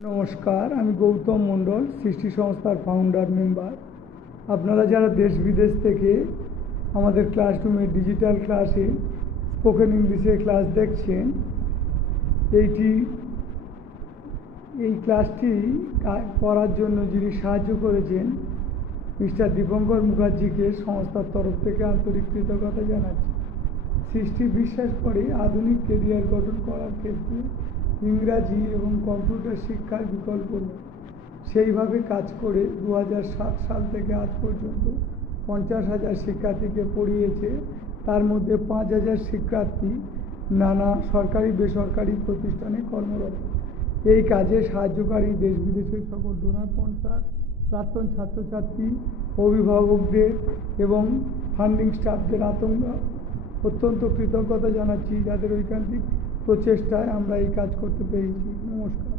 নমস্কার, আমি গৌতম মণ্ডল, সৃষ্টি সংস্থার ফাউন্ডার মেম্বার। আপনারা যারা দেশ বিদেশ থেকে আমাদের ক্লাসরুমে ডিজিটাল ক্লাসে স্পোকেন ইংলিশে ক্লাস দেখছেন, এই ক্লাসটি করার জন্য যিনি সাহায্য করেছেন মিস্টার দীপঙ্কর মুখার্জিকে সংস্থার তরফ থেকে আন্তরিক কৃতজ্ঞতা জানাচ্ছি। সৃষ্টি বিশ্বাস করে আধুনিক কেরিয়ার গঠন করার ক্ষেত্রে ইংরাজি এবং কম্পিউটার শিক্ষার বিকল্প নেই। সেইভাবে কাজ করে 2007 সাল থেকে আজ পর্যন্ত 50,000 শিক্ষার্থীকে পড়িয়েছে। তার মধ্যে 5,000 শিক্ষার্থী নানা সরকারি বেসরকারি প্রতিষ্ঠানে কর্মরত। এই কাজে সাহায্যকারী দেশ বিদেশের সকল ডোনার স্পন্সর, প্রাক্তন ছাত্রছাত্রী, অভিভাবকদের এবং ফান্ডিং স্টাফদের অত্যন্ত কৃতজ্ঞতা জানাচ্ছি, যাদের ঐকান্তিক প্রচেষ্টায় আমরা এই কাজ করতে পেরেছি। নমস্কার।